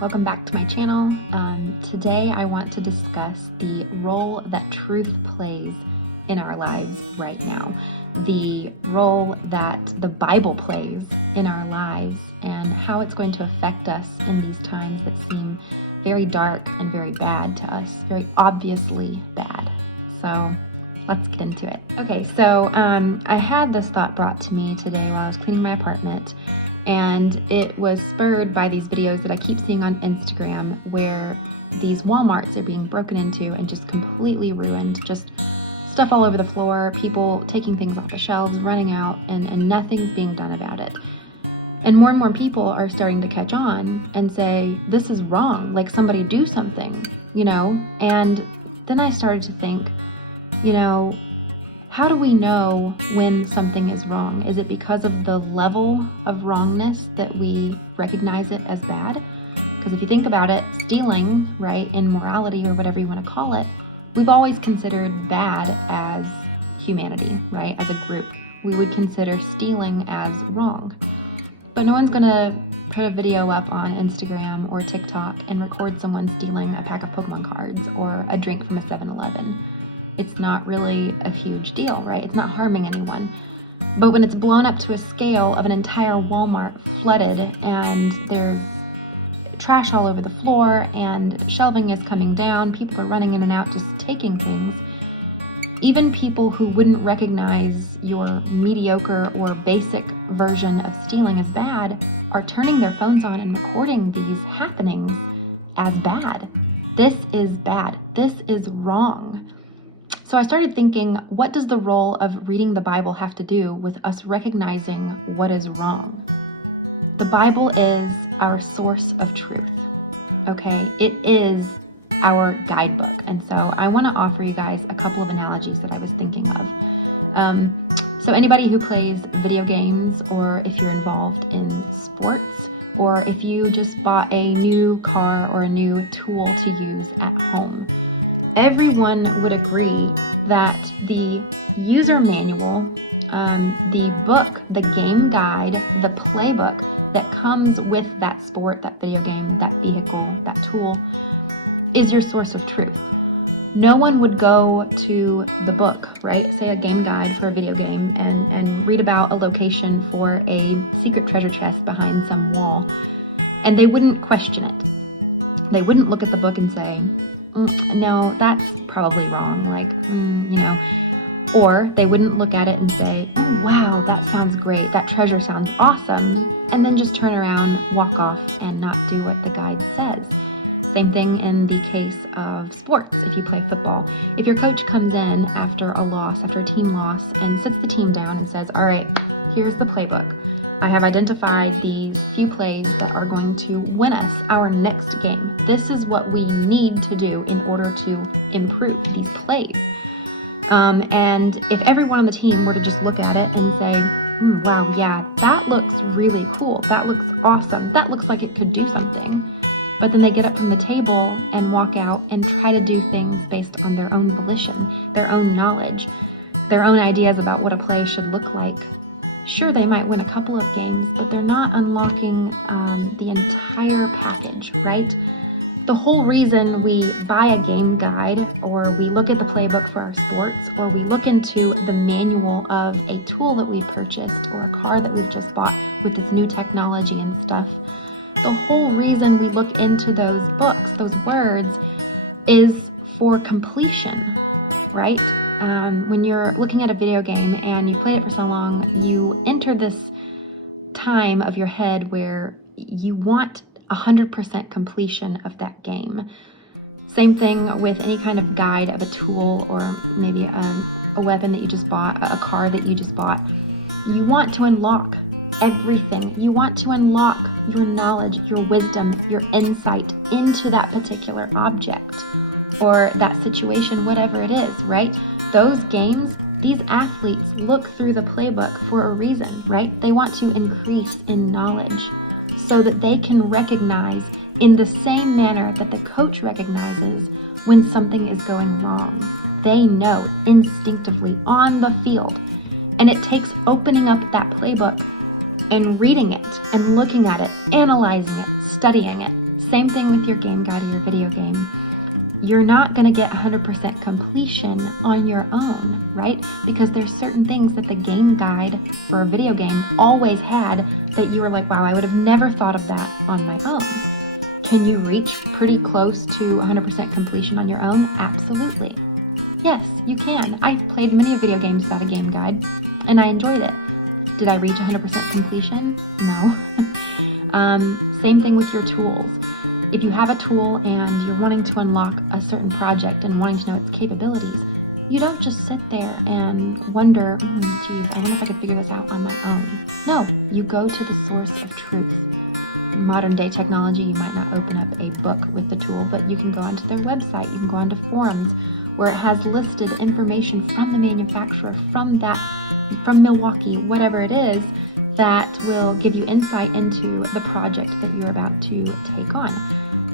Welcome back to my channel. Today I want to discuss the role that truth plays in our lives right now, the role that the Bible plays in our lives, and how it's going to affect us in these times that seem very dark and very bad to us, very obviously bad. So let's get into it. Okay, so I had this thought brought to me today while I was cleaning my apartment. And it was spurred by these videos that I keep seeing on Instagram where these Walmarts are being broken into and just completely ruined. Just stuff all over the floor, people taking things off the shelves, running out, and nothing's being done about it. And more people are starting to catch on and say, this is wrong, like somebody do something, And then I started to think, how do we know when something is wrong? Is it because of the level of wrongness that we recognize it as bad? Because if you think about it, stealing, right, in morality or whatever you want to call it, we've always considered bad as humanity, right, as a group. We would consider stealing as wrong. But no one's going to put a video up on Instagram or TikTok and record someone stealing a pack of Pokemon cards or a drink from a 7-Eleven. It's not really a huge deal, right? It's not harming anyone. But when it's blown up to a scale of an entire Walmart flooded and there's trash all over the floor and shelving is coming down, people are running in and out just taking things, even people who wouldn't recognize your mediocre or basic version of stealing as bad are turning their phones on and recording these happenings as bad. This is bad. This is wrong. So I started thinking, what does the role of reading the Bible have to do with us recognizing what is wrong? The Bible is our source of truth, okay? It is our guidebook. And so I want to offer you guys a couple of analogies that I was thinking of. So anybody who plays video games, or if you're involved in sports, or if you just bought a new car or a new tool to use at home, everyone would agree that the user manual, the book, the game guide, the playbook that comes with that sport, that video game, that vehicle, that tool, is your source of truth. No one would go to the book, right? Say a game guide for a video game and read about a location for a secret treasure chest behind some wall, and they wouldn't question it. They wouldn't look at the book and say, no, that's probably wrong, or they wouldn't look at it and say, oh, wow, that sounds great, that treasure sounds awesome, and then just turn around, walk off, and not do what the guide says. Same thing in the case of sports, if you play football. If your coach comes in after a team loss, and sits the team down and says, all right, here's the playbook. I have identified these few plays that are going to win us our next game. This is what we need to do in order to improve these plays. And if everyone on the team were to just look at it and say, wow, yeah, that looks really cool. That looks awesome. That looks like it could do something. But then they get up from the table and walk out and try to do things based on their own volition, their own knowledge, their own ideas about what a play should look like. Sure, they might win a couple of games, but they're not unlocking the entire package, right? The whole reason we buy a game guide, or we look at the playbook for our sports, or we look into the manual of a tool that we've purchased or a car that we've just bought with this new technology and stuff, the whole reason we look into those books, those words, is for completion, right? When you're looking at a video game and you've played it for so long, you enter this time of your head where you want 100% completion of that game. Same thing with any kind of guide of a tool, or maybe a weapon that you just bought, a car that you just bought. You want to unlock everything. You want to unlock your knowledge, your wisdom, your insight into that particular object or that situation, whatever it is, right? Those games, these athletes look through the playbook for a reason, right? They want to increase in knowledge so that they can recognize in the same manner that the coach recognizes when something is going wrong. They know instinctively on the field. And it takes opening up that playbook and reading it and looking at it, analyzing it, studying it, Same thing with your game guide or your video game. You're not going to get 100% completion on your own, right? Because there's certain things that the game guide for a video game always had that you were like, wow, I would have never thought of that on my own. Can you reach pretty close to 100% completion on your own? Absolutely. Yes, you can. I've played many video games without a game guide, and I enjoyed it. Did I reach 100% completion? No. Same thing with your tools. If you have a tool and you're wanting to unlock a certain project and wanting to know its capabilities, you don't just sit there and wonder, geez, I wonder if I could figure this out on my own. No, you go to the source of truth. Modern day technology, you might not open up a book with the tool, but you can go onto their website, you can go onto forums where it has listed information from the manufacturer, from Milwaukee, whatever it is, that will give you insight into the project that you're about to take on.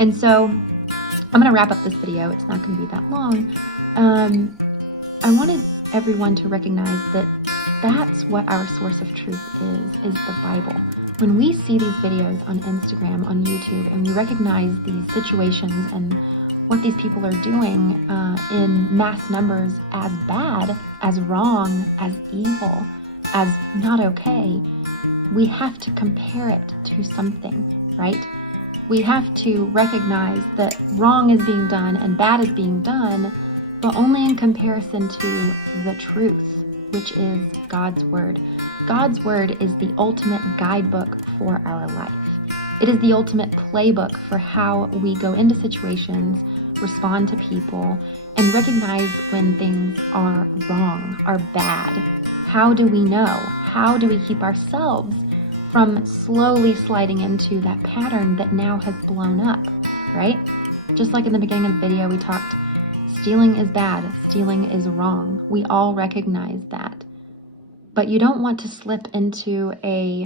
And so I'm going to wrap up this video. It's not going to be that long. I wanted everyone to recognize that that's what our source of truth is the Bible. When we see these videos on Instagram, on YouTube, and we recognize these situations and what these people are doing in mass numbers as bad, as wrong, as evil, as not okay, we have to compare it to something, right? We have to recognize that wrong is being done and bad is being done, but only in comparison to the truth, which is God's Word. God's Word is the ultimate guidebook for our life. It is the ultimate playbook for how we go into situations, respond to people, and recognize when things are wrong, are bad. How do we know? How do we keep ourselves from slowly sliding into that pattern that now has blown up, right? Just like in the beginning of the video, we talked, stealing is bad, stealing is wrong. We all recognize that. But you don't want to slip into a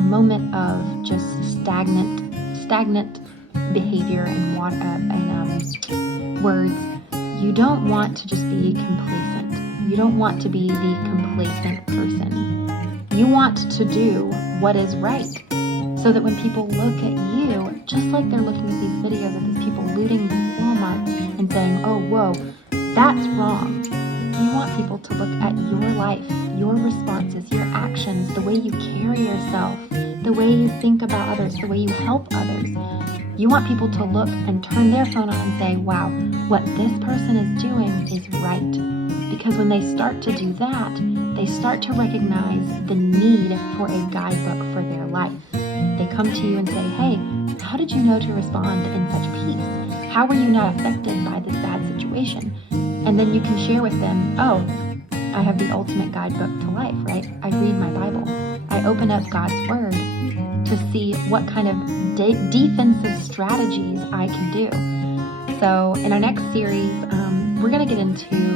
moment of just stagnant behavior and words. You don't want to just be complacent. You don't want to be the complacent person. You want to do what is right, so that when people look at you, just like they're looking at these videos of these people looting these Walmarts and saying, oh, whoa, that's wrong. You want people to look at your life, your responses, your actions, the way you carry yourself, the way you think about others, the way you help others. You want people to look and turn their phone on and say, wow, what this person is doing is right. Because when they start to do that, they start to recognize the need for a guidebook for their life. They come to you and say, hey, how did you know to respond in such peace? How were you not affected by this bad situation? And then you can share with them, oh, I have the ultimate guidebook to life, right? I read my Bible. I open up God's Word to see what kind of defensive strategies I can do. So in our next series, we're going to get into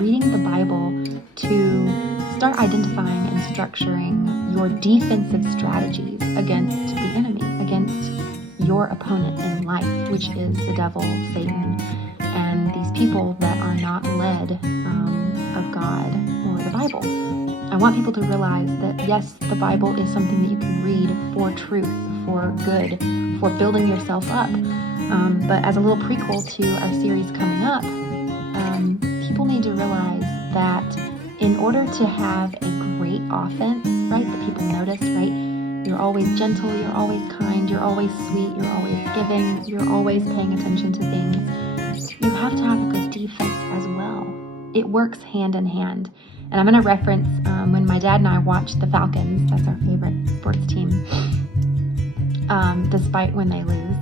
reading the Bible to start identifying and structuring your defensive strategies against the enemy, against your opponent in life, which is the devil, Satan, and these people that are not led of God or the Bible. I want people to realize that, yes, the Bible is something that you can read for truth, for good, for building yourself up. But as a little prequel to our series coming up, people need to realize that in order to have a great offense, right, that people notice, right, you're always gentle, you're always kind, you're always sweet, you're always giving, you're always paying attention to things, you have to have a good defense as well. It works hand in hand. And I'm going to reference when my dad and I watched the Falcons, that's our favorite sports team, despite when they lose.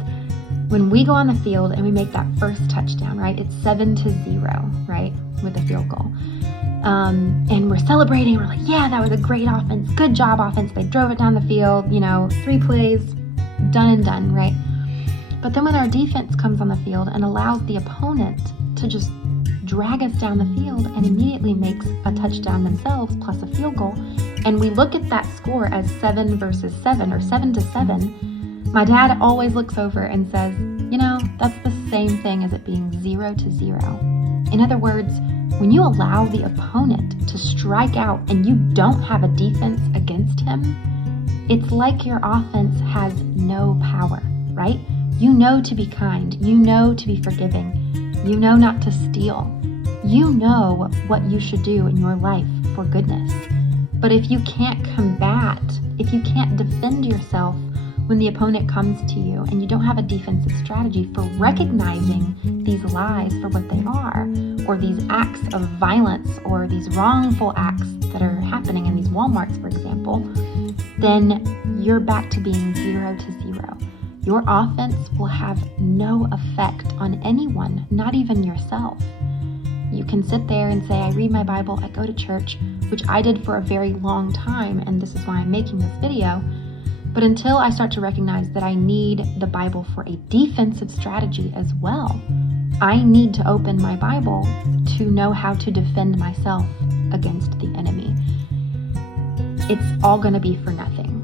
When we go on the field and we make that first touchdown, right, it's 7-0, right, with a field goal. And we're celebrating, we're like, yeah, that was a great offense, good job offense, they drove it down the field, 3 plays, done and done, right? But then when our defense comes on the field and allows the opponent to just drag us down the field and immediately makes a touchdown themselves plus a field goal, and we look at that score as 7 versus 7 or 7-7, my dad always looks over and says, that's the same thing as it being 0-0. In other words, when you allow the opponent to strike out and you don't have a defense against him, it's like your offense has no power, right? You know to be kind. You know to be forgiving. You know not to steal. You know what you should do in your life for goodness. But if you can't combat, if you can't defend yourself when the opponent comes to you and you don't have a defensive strategy for recognizing these lies for what they are, or these acts of violence or these wrongful acts that are happening in these Walmarts, for example, then you're back to being 0 to 0. Your offense will have no effect on anyone, not even yourself. You can sit there and say, I read my Bible, I go to church, which I did for a very long time, and this is why I'm making this video. But until I start to recognize that I need the Bible for a defensive strategy as well, I need to open my Bible to know how to defend myself against the enemy. It's all going to be for nothing.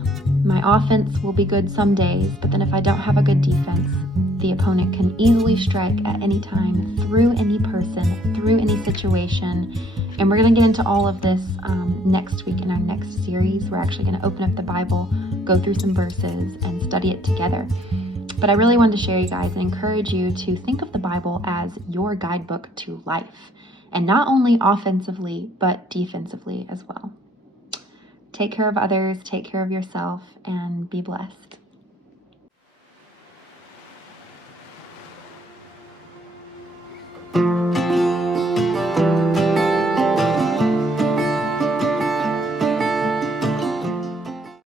My offense will be good some days, but then if I don't have a good defense, the opponent can easily strike at any time, through any person, through any situation. And we're going to get into all of this next week in our next series. We're actually going to open up the Bible, go through some verses, and study it together. But I really wanted to share you guys and encourage you to think of the Bible as your guidebook to life. And not only offensively, but defensively as well. Take care of others, take care of yourself, and be blessed.